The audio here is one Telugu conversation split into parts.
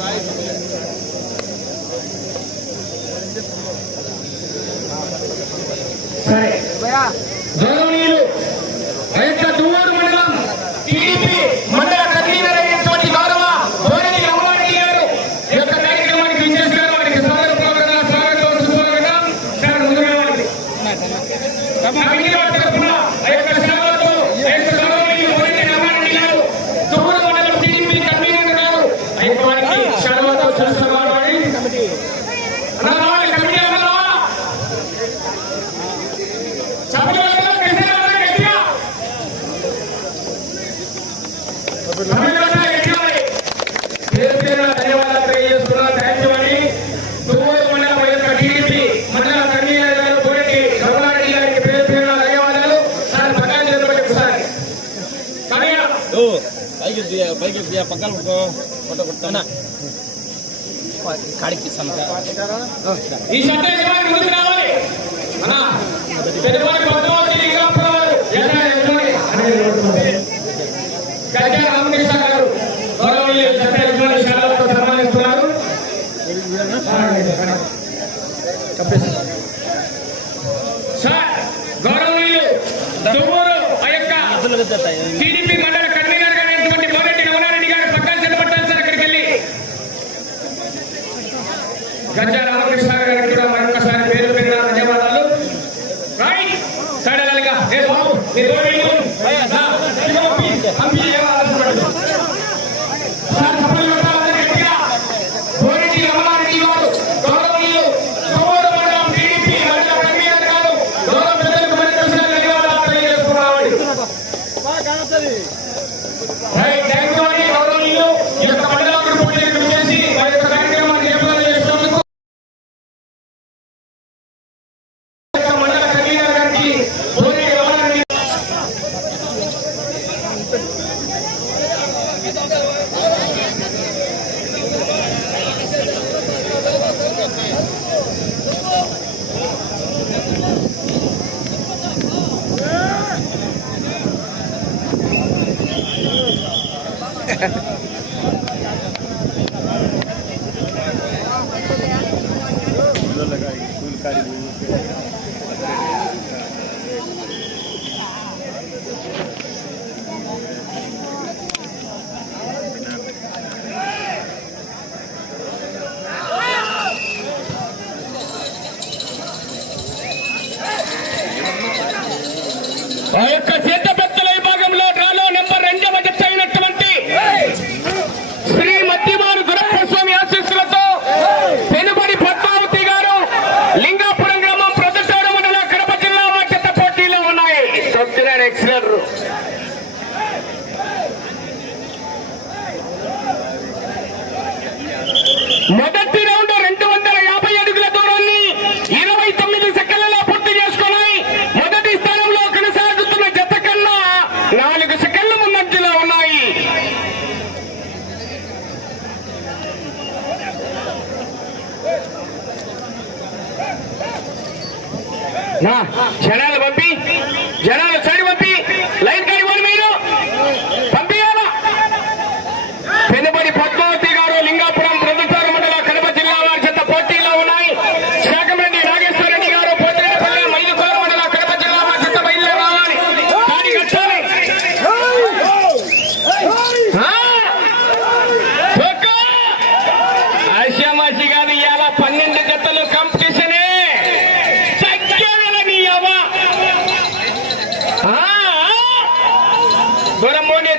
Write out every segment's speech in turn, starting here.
రాయ పక్కన ఫోటో ఫోటో కొడతానా. కాడికి ఈ చట్టం ముందుకు రావాలి? అన్న జనాలు పంపి జనాలు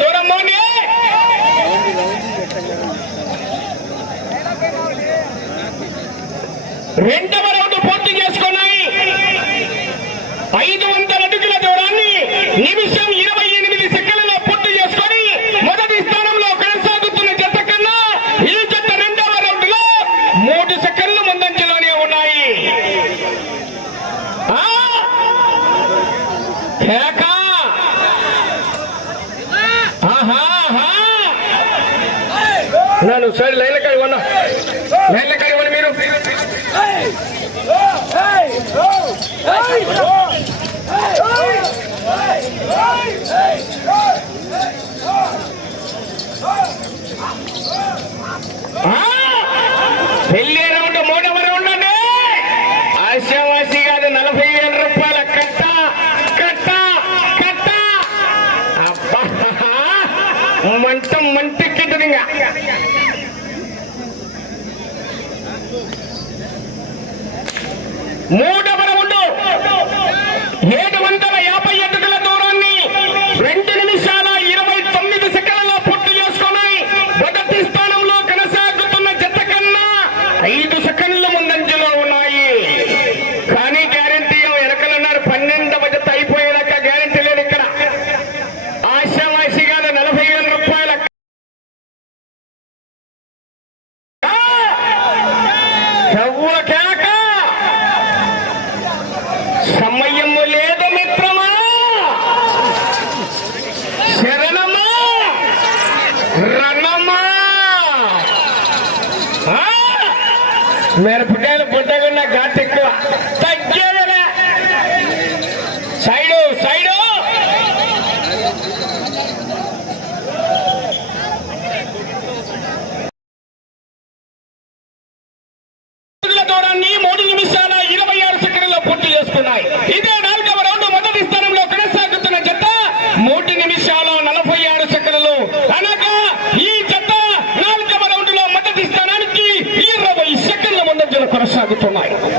దూరం పోండి. రెండు ನಾನು ಸರಿ ಲೈನ್ ಕಡೆ ಒಣ ಲೈನ್ ಕಡೆ ಒಣ మీరు Ah! ಹೇಗೆ మీరు పుట్టాలు పుట్టకుండా tonight.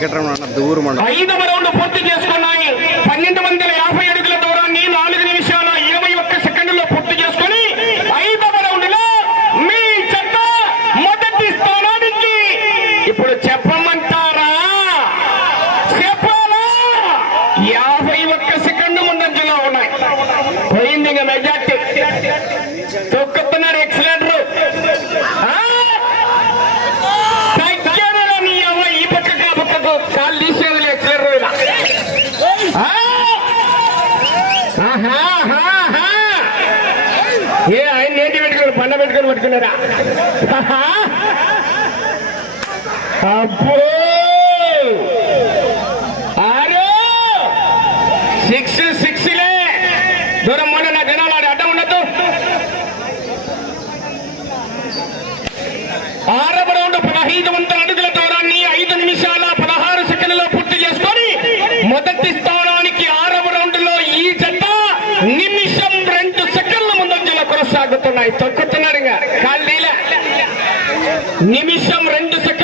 వెంకటరమణ దూరు మండలం. ఐదవ రౌండ్ పూర్తి చేసుకున్నాయి. పన్నెండు వందల యాభై అడుగులు పట్టుకొని పట్టుకున్నారా? అబ్బో! తొక్కుతున్నాడు ఇంకా కాళ్ళు నిమిషం రెండు సెకండ్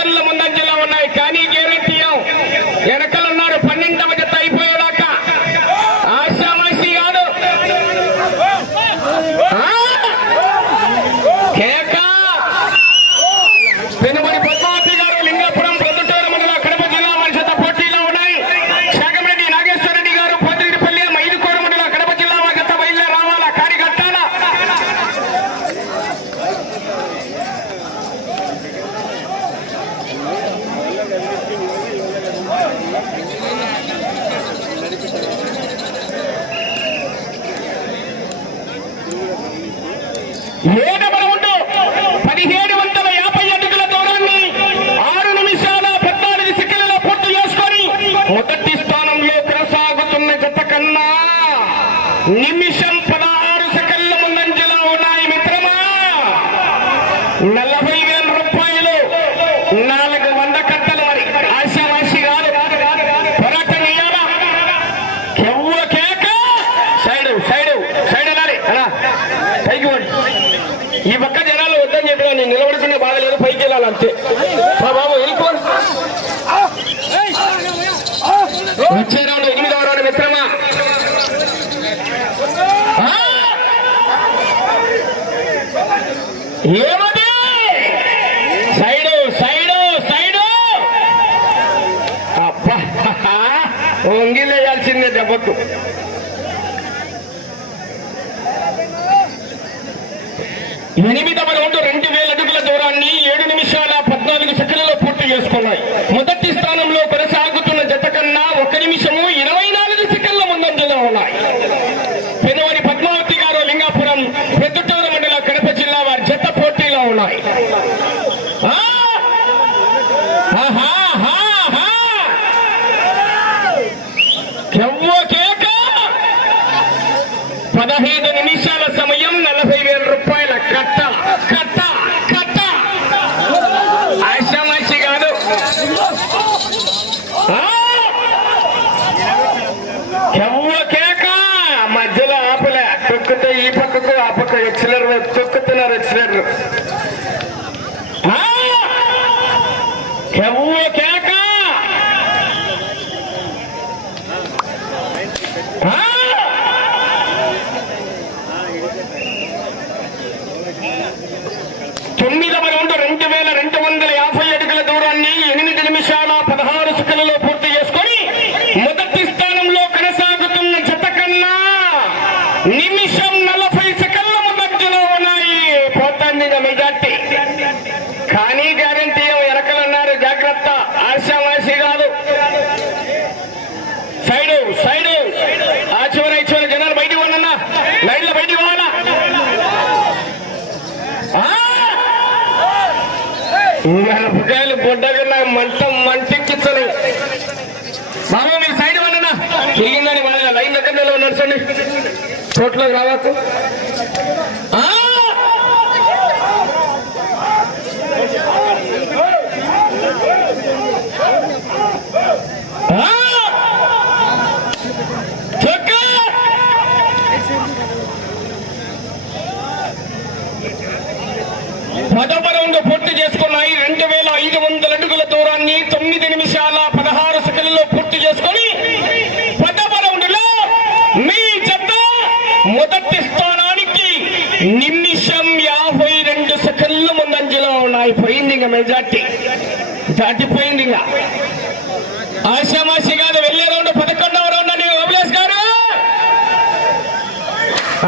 ఈ పక్క జనాలు వద్దని చెప్పినా నేను నిలబడుతున్న బాధ లేదు పైకి వెళ్ళాలి అంతే. మా బాబు చేసుకున్నాయి మొదటి స్థానంలో కొనసాగుతున్న జత కన్నా ఒక నిమిషము ఇరవై నాలుగు సెకండ్ల ముందంజలో ఉన్నాయి. పెనవని పద్మావతి గారు లింగాపురం పెద్దటూరు మండల కడప జిల్లా వారి జత పోటీలో ఉన్నాయి. పదహైదు ఎవ్వకేక మధ్యలో ఆపలే. తొక్కితే ఈ పక్కకు ఆ పక్క ఎక్సలర్ మీద మెజార్టీ. కానీ గ్యారంటీ వెనకలున్నారు? జాగ్రత్త. ఆశావాసి కాదు. సైడ్ సైడు ఆచివన ఇచ్చిన జనాలు బయటికి పోనన్నా? లైన్లు బయటికి పోవాలా? మిరపకాయలు పొడ్డగా మంట మంటెక్కించలేదు బాబా మీరు సైడ్ వన్నా తిరిగిందని వాళ్ళ లైన్ దగ్గరలో నడుచండి. చోట్లకు రావచ్చు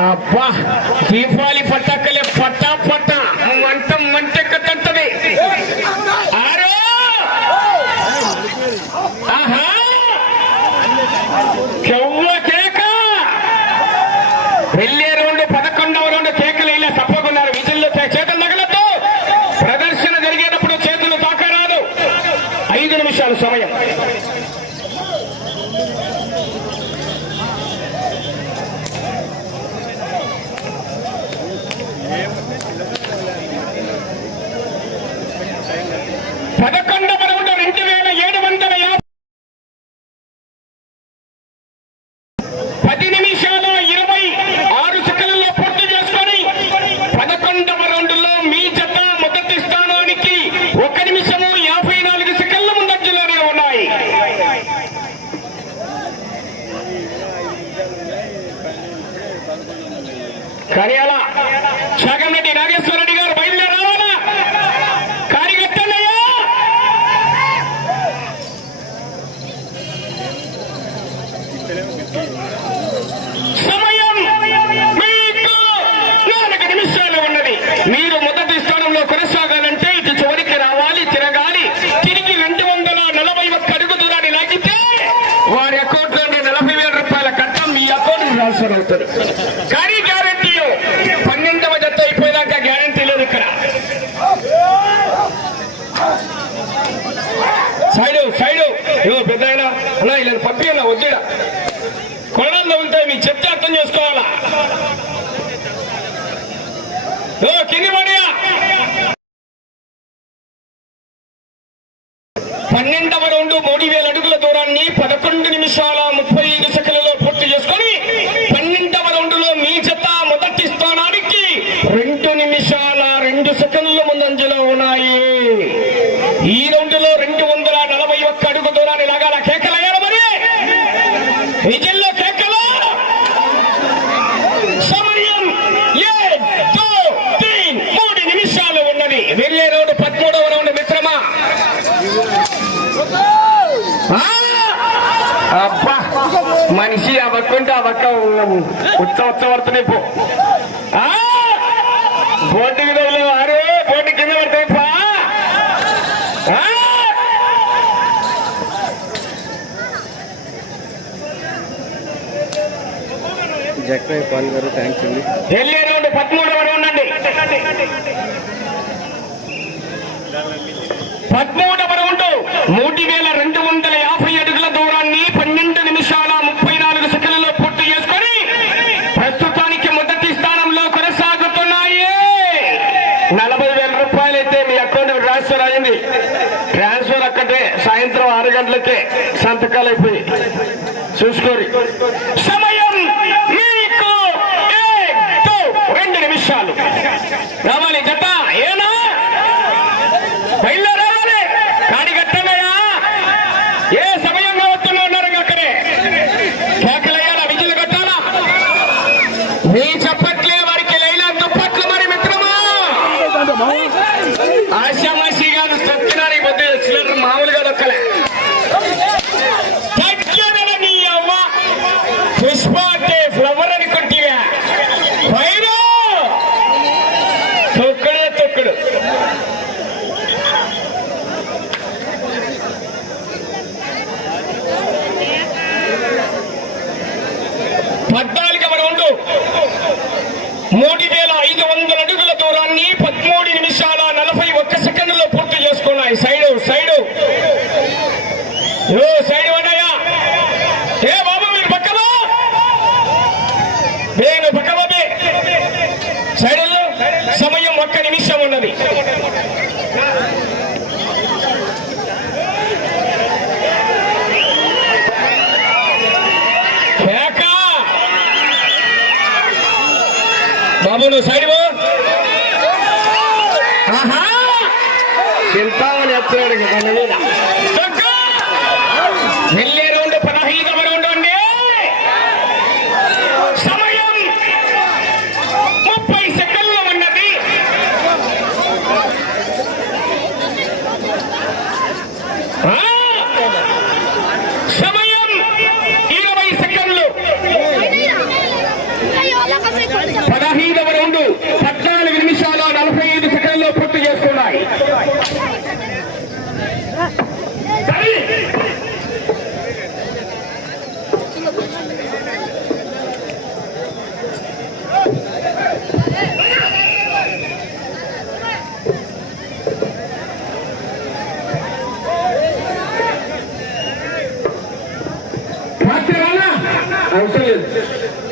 అబ్బా దీపావళి పటాకలే పట్టా పట్టా మంట మంట పథకం చేస్తారు కానీ గ్యారంటీ పన్నెండవ జత అయిపోయినాక గ్యారంటీ లేదు ఇక్కడ. Side side. ఏమో పెద్ద అన్నా ఇలా పప్పి అలా వద్దా కొడంలో ఉంటాయి మీ చెప్తే అర్థం చేసుకోవాలా? పన్నెండవ రెండు మూడు వేల అడుగుల దూరాన్ని పదకొండు నిమిషాల ముప్పై అబ్బా మనిషి అవ్వకుండా పక్క ఉంటే ఉత్సవర్తనే పో. మీద వారే బోర్డు కింద పడతాయి పా. పాల్ గారు థ్యాంక్స్ అండి. పదమూడు వరకు ఉండండి పదమూడు గంటలకే సంతకాలు అయిపోయి எனவே Conselho.